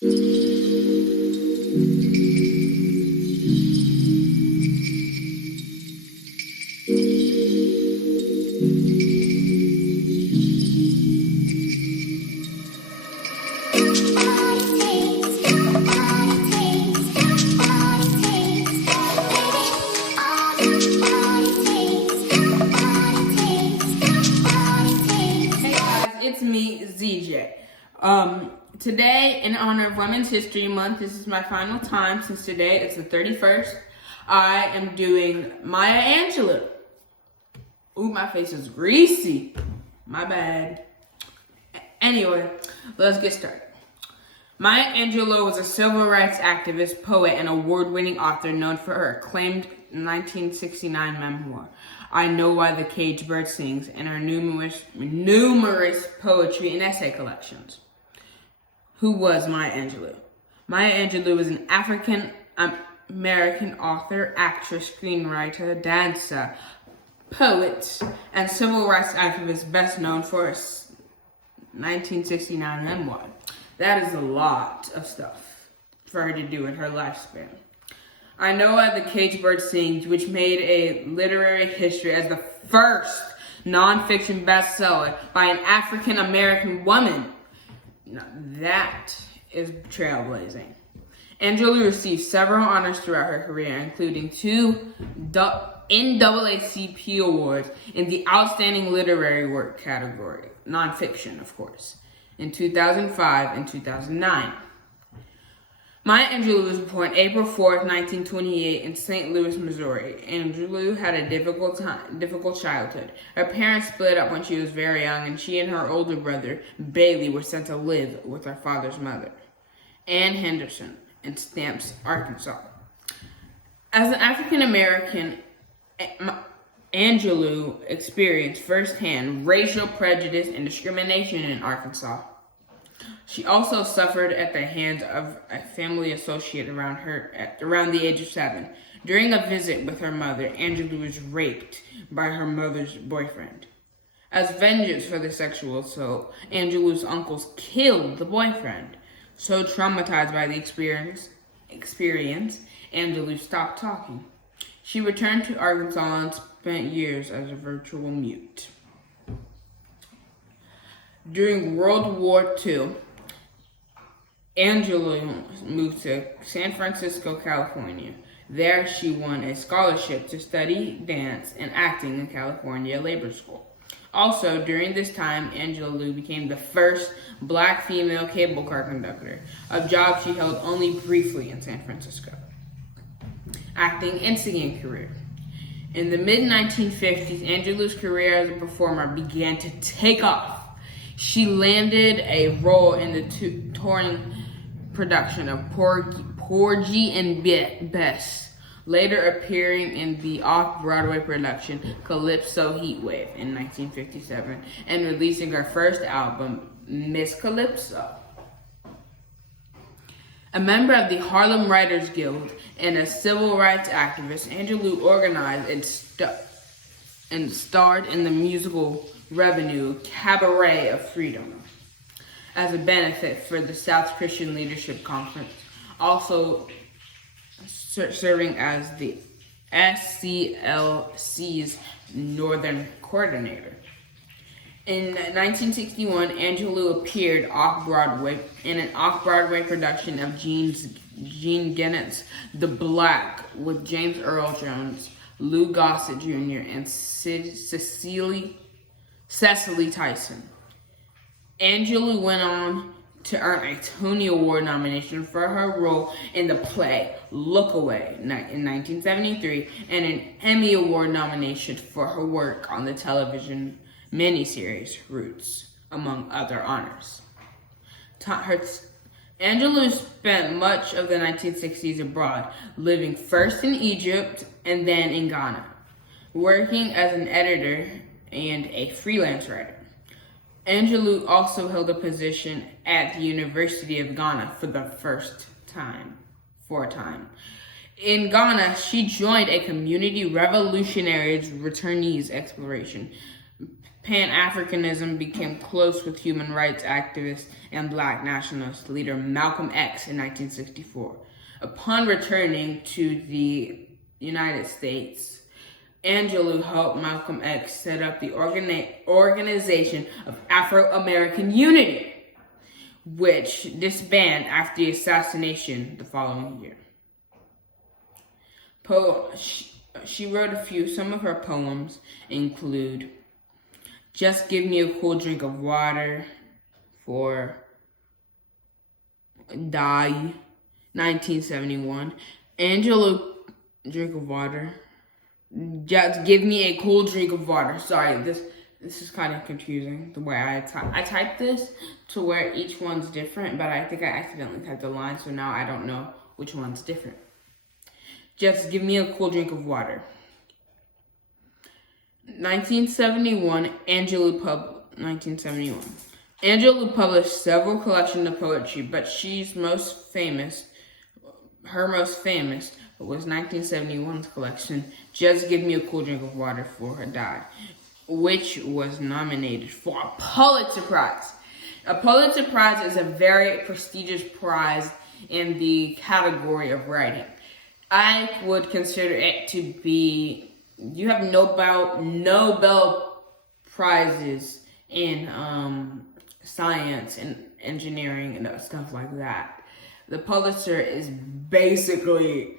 It's me, ZJ. Today, in honor of Women's History Month, this is my final time since today is the 31st. I am doing Maya Angelou. Ooh, my face is greasy. My bad. Anyway, let's get started. Maya Angelou was a civil rights activist, poet, and award-winning author known for her acclaimed 1969 memoir, I Know Why the Caged Bird Sings, and her numerous poetry and essay collections. Who was Maya Angelou? Maya Angelou is an African-American author, actress, screenwriter, dancer, poet, and civil rights activist best known for her 1969 memoir. That is a lot of stuff for her to do in her lifespan. I Know Why the Caged Bird Sings, which made a literary history as the first nonfiction bestseller by an African-American woman. Now, that is trailblazing. Angelou received several honors throughout her career, including 2 NAACP awards in the Outstanding Literary Work category, nonfiction, of course, in 2005 and 2009. Maya Angelou was born April 4th, 1928 in St. Louis, Missouri. Angelou had a difficult childhood. Her parents split up when she was very young, and she and her older brother, Bailey, were sent to live with her father's mother, Ann Henderson, in Stamps, Arkansas. As an African American, Angelou experienced firsthand racial prejudice and discrimination in Arkansas. She also suffered at the hands of a family associate around the age of 7. During a visit with her mother, Angelou was raped by her mother's boyfriend. As vengeance for the sexual assault, Angelou's uncles killed the boyfriend. So traumatized by the experience, Angelou stopped talking. She returned to Arkansas and spent years as a virtual mute. During World War II, Angelou moved to San Francisco, California. There, she won a scholarship to study dance and acting in California Labor School. Also, during this time, Angelou became the first black female cable car conductor, a job she held only briefly in San Francisco. Acting and singing career. In the mid-1950s, Angelou's career as a performer began to take off. She landed a role in the touring production of Porgy and Bess, later appearing in the off-Broadway production Calypso Heatwave in 1957, and releasing her first album, Miss Calypso. A member of the Harlem Writers Guild and a civil rights activist, Angelou organized and starred in the musical revenue Cabaret of Freedom as a benefit for the South Christian Leadership Conference, also serving as the SCLC's Northern Coordinator. In 1961, Angelou appeared in an off-Broadway production of Jean Gennett's The Black with James Earl Jones, Lou Gossett Jr., and Cecily Tyson. Angelou went on to earn a Tony Award nomination for her role in the play Look Away in 1973, and an Emmy Award nomination for her work on the television miniseries Roots, among other honors. Angelou spent much of the 1960s abroad, living first in Egypt and then in Ghana, working as an editor and a freelance writer. Angelou also held a position at the University of Ghana for a time. In Ghana, she joined a community revolutionaries returnees exploration, Pan-Africanism became close with human rights activist and black nationalist leader Malcolm X in 1964. Upon returning to the United States, Angelou helped Malcolm X set up the Organization of Afro-American Unity, which disbanded after the assassination the following year. She wrote some of her poems include Just Give Me a Cool Drink of Water for Die, 1971. Angelou, drink of water. Just give me a cool drink of water. Sorry, this is kind of confusing, the way I typed this to where each one's different, but I think I accidentally typed a line, so now I don't know which one's different. Just give me a cool drink of water. 1971, Angelou published several collections of poetry, but her most famous was 1971's collection, Just Give Me a Cool Drink of Water for Her Die, which was nominated for a Pulitzer Prize. A Pulitzer Prize is a very prestigious prize in the category of writing. I would consider it to be, you have Nobel Prizes in science and engineering and stuff like that. The Pulitzer is basically,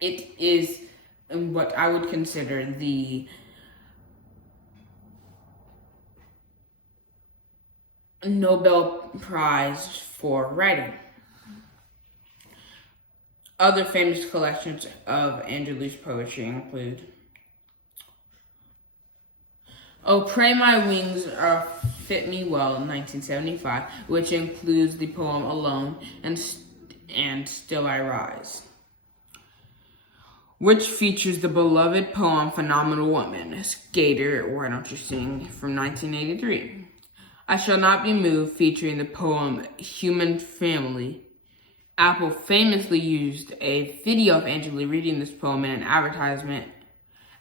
it is what I would consider the Nobel Prize for writing. Other famous collections of Angelou's poetry include Oh, Pray My Wings Are Fit Me Well, 1975, which includes the poem Alone and Still I Rise, which features the beloved poem Phenomenal Woman, Skater, Why Don't You Sing, from 1983. I Shall Not Be Moved, featuring the poem Human Family. Apple famously used a video of Angelou reading this poem in an advertisement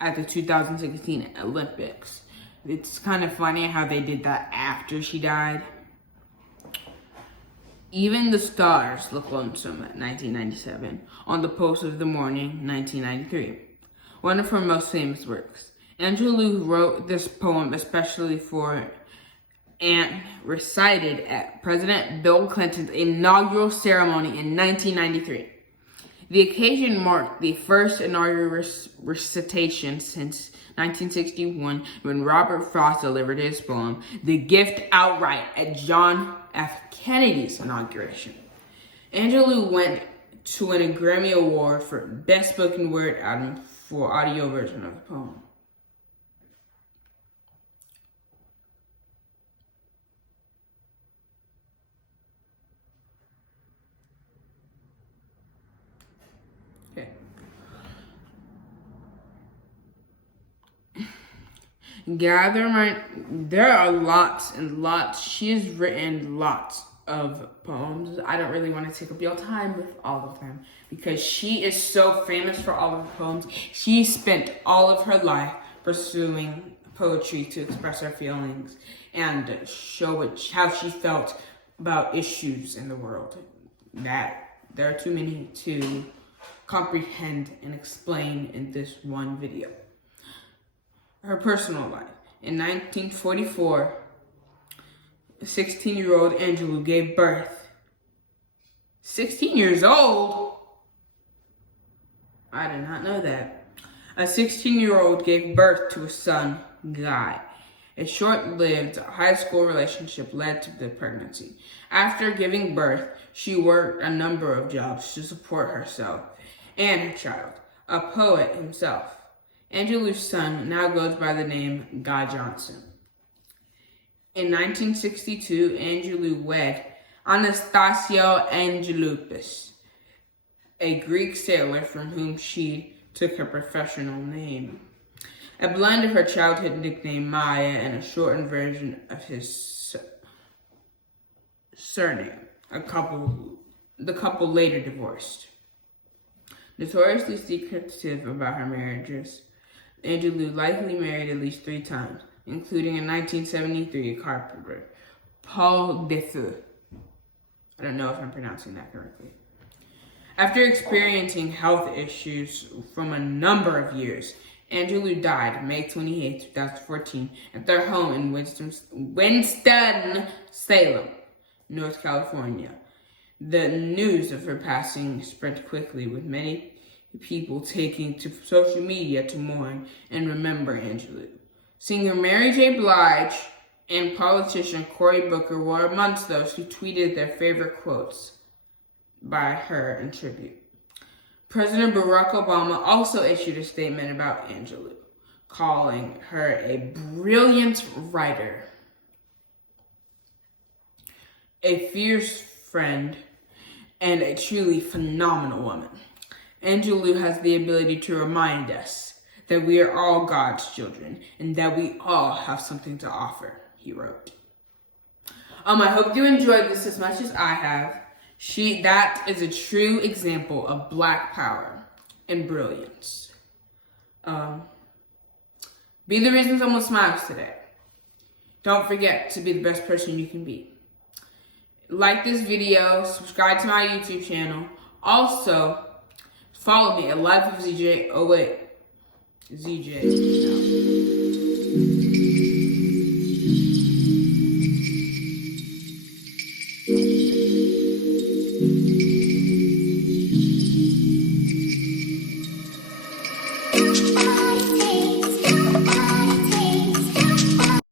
at the 2016 Olympics. It's kind of funny how they did that after she died. Even the Stars Look Lonesome, 1997. On the Pulse of the Morning, 1993. One of her most famous works. Angelou wrote this poem especially for and recited at President Bill Clinton's inaugural ceremony in 1993. The occasion marked the first inaugural recitation since 1961, when Robert Frost delivered his poem, The Gift Outright, at John F. Kennedy's inauguration. Angelou went to win a Grammy Award for Best Spoken Word Album for audio version of the poem. There are lots and lots. She has written lots of poems. I don't really want to take up your time with all of them because she is so famous for all of her poems. She spent all of her life pursuing poetry to express her feelings and show how she felt about issues in the world that there are too many to comprehend and explain in this one video. Her personal life. In 1944, 16-year-old Angelou gave birth. 16 years old? I did not know that. A 16-year-old gave birth to a son, Guy. A short-lived high school relationship led to the pregnancy. After giving birth, she worked a number of jobs to support herself and her child, a poet himself. Angelou's son now goes by the name Guy Johnson. In 1962, Angelou wed Anastasio Angeloupis, a Greek sailor from whom she took her professional name. A blend of her childhood nickname Maya and a shortened version of his surname. The couple later divorced. Notoriously secretive about her marriages, Angelou likely married at least 3 times, including in 1973 carpenter Paul Betheu. I don't know if I'm pronouncing that correctly. After experiencing health issues from a number of years, Angelou died May 28, 2014 at their home in Winston-Salem, North California. The news of her passing spread quickly, with many people taking to social media to mourn and remember Angelou. Singer Mary J. Blige and politician Cory Booker were amongst those who tweeted their favorite quotes by her in tribute. President Barack Obama also issued a statement about Angelou, calling her a brilliant writer, a fierce friend, and a truly phenomenal woman. Angelou has the ability to remind us that we are all God's children and that we all have something to offer, he wrote. I hope you enjoyed this as much as I have. That is a true example of Black power and brilliance. Be the reason someone smiles today. Don't forget to be the best person you can be. Like this video, subscribe to my YouTube channel. Also, follow me at Life of ZJ. Oh wait, ZJ. No.